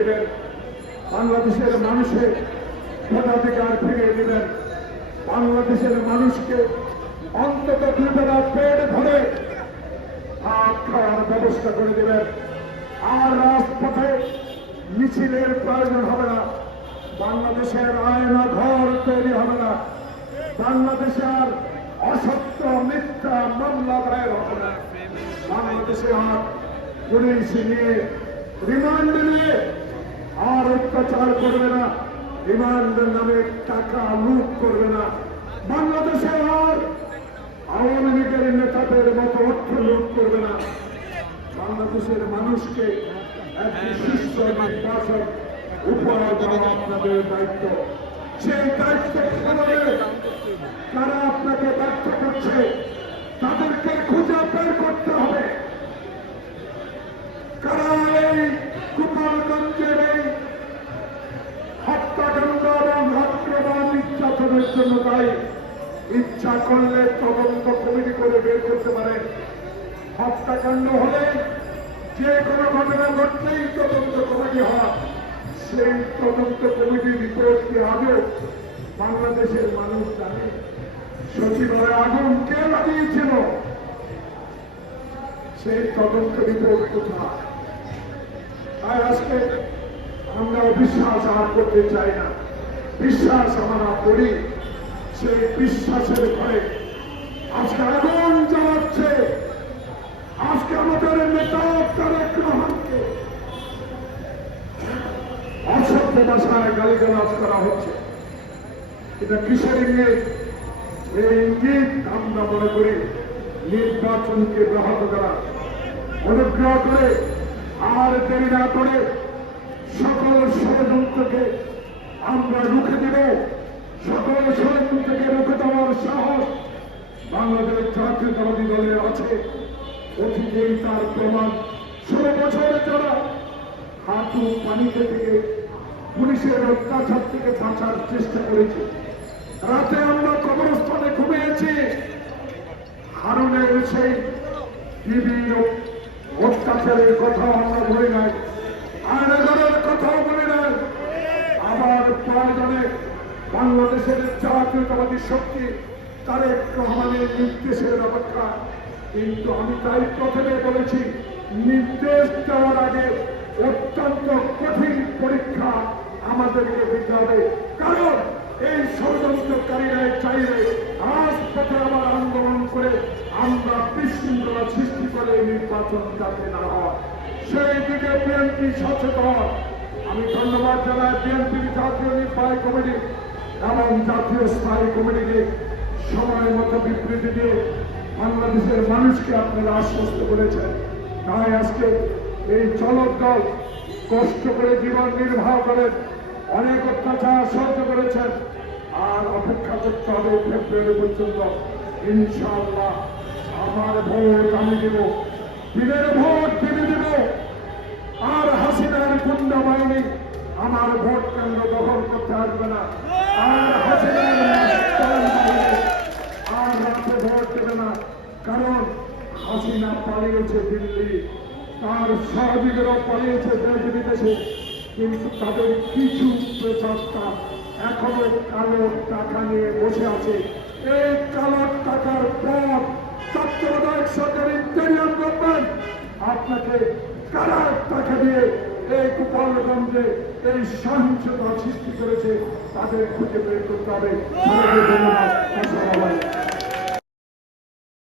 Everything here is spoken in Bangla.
বাংলাদেশের মানুষের ভোটাধিকার ফিরিয়ে দিবেন বাংলাদেশের মানুষকে অন্তত দুবেলা পেট ধরে ভাত খাওয়ার ব্যবস্থা করে দেবেন। আর রাজপথে মিছিলের প্রয়োজন হবে না। বাংলাদেশের আয়না ঘর তৈরি হবে না। বাংলাদেশে আর অসত্য মিথ্যা মামলা দায়ের হবে না বাংলাদেশে আর পুলিশ নিয়ে রিমান্ড নিয়ে আর অত্যাচার করবে না। রিমান্ডের নামে টাকা লুট করবে না। বাংলাদেশে আর আওয়ামী লীগের নেতাদের মতো অর্থ লুট করবে না। বাংলাদেশের মানুষকে একটি নির্বাচন উপহার দেওয়া আপনাদের দায়িত্ব। সেই দায়িত্ব তারা আপনাকে ব্যর্থ করছে, তাদেরকে খুঁজে বের করতে হবে। কারা এই গোপালগঞ্জের এই হত্যাকাণ্ড এবং আক্রমণ নির্যাতনের জন্য দায়ী ইচ্ছা করলে তদন্ত কমিটি করে বের করতে পারেন হত্যাকাণ্ড হলে যে কোনো ঘটনা ঘটলেই তদন্ত কমিটি হয়। সেই তদন্ত কমিটির রিপোর্ট কি আজও বাংলাদেশের মানুষ জানে? সচিবালয়ে আগুন কে লাগিয়েছিল? সেই তদন্ত রিপোর্ট কোথায়? তাই আজকে আমরা বিশ্বাস আর করতে চাই না। বিশ্বাস আমরা করি, সেই বিশ্বাসের ঘরে আজকে আগুন জ্বালাচ্ছে। আজকে আমাদের নেতা তারেক রহমানকে অসভ্য ভাষায় গালিগালাজ করা হচ্ছে। এটা কিসের ইঙ্গিত? এই ইঙ্গিত আমরা মনে করি নির্বাচনকে ব্যাহত করা। অনুগ্রহ করে আর দেরি না করে সকল ষড়যন্ত্রকে আমরা রুখে দেব। সকল ষড়যন্ত্রকে রুখে দেওয়ার সাহস বাংলাদেশ জাতীয়তাবাদী দলের আছে। অতীতেই তার প্রমাণ। ষোলো বছরে যারা হাঁটু পানিতে থেকে পুলিশের অত্যাচার থেকে বাঁচার চেষ্টা করেছে, রাতে আমরা কবরস্থানে ঘুমিয়েছি। হারুনের সেই বিভিন্ন অত্যাচারের কথা আমরা বলি নাই। কথাও বলি নাই আবার প্রয়োজনে বাংলাদেশের জাতীয়তাবাদী শক্তি তারেক রহমানের নির্দেশের অপেক্ষা। কিন্তু আমি তাই প্রথমে বলেছি, নির্দেশ দেওয়ার আগে অত্যন্ত কঠিন পরীক্ষা আমাদেরকে দিতে হবে। কারণ এই ষড়যন্ত্রকারীরা চাইলে রাজপথে আবার আন্দোলন করে আমরা বিশৃঙ্খলা সৃষ্টি করে নির্বাচন যাতে না হয়। সেই দিকে বিএনপি সচেতন। আমি ধন্যবাদ জানাই বিএনপির জাতীয় নির্বাহী কমিটি এবং জাতীয় স্থায়ী কমিটিকে সময় মতো বিবৃতি দিয়ে বাংলাদেশের মানুষকে আপনারা আশ্বস্ত করেছেন। তাই আজকে এই চলক দল কষ্ট করে জীবন নির্বাহ করেন, অনেক অত্যাচার সহ্য করেছেন আর অপেক্ষা করতে হবে ফেব্রুয়ারি পর্যন্ত। ইনশাআল্লাহ আমার ভোট আমি দেব। দিনের ভোট দিনে দেব। আর হাসিনার গুন্ডা বাহিনী আমার ভোট কেন্দ্র দখল করতে আসবে না। আর রাতে ভোট দেবে না। কারণ হাসিনা পালিয়েছে দিল্লি। তার সহযোগীরাও পালিয়েছে দেশ বিদেশে। কিন্তু তাদের কিছু প্রচেষ্টা এখনও কালো টাকা নিয়ে বসে আছে। এই কালো টাকার পর তত্ত্বাবধায়ক সরকার ইন্টেরিয়াম গভর্নমেন্ট আপনাকে কারা টাকা দিয়ে এই গোপালগঞ্জে এই সহিংসতা সৃষ্টি করেছে তাদের খুঁজে বের করতে হবে।